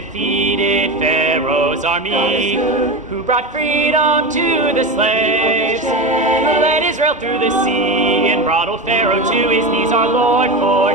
defeated Pharaoh's army, who brought freedom to the slaves, who led Israel through the sea and brought old Pharaoh to his knees, our Lord for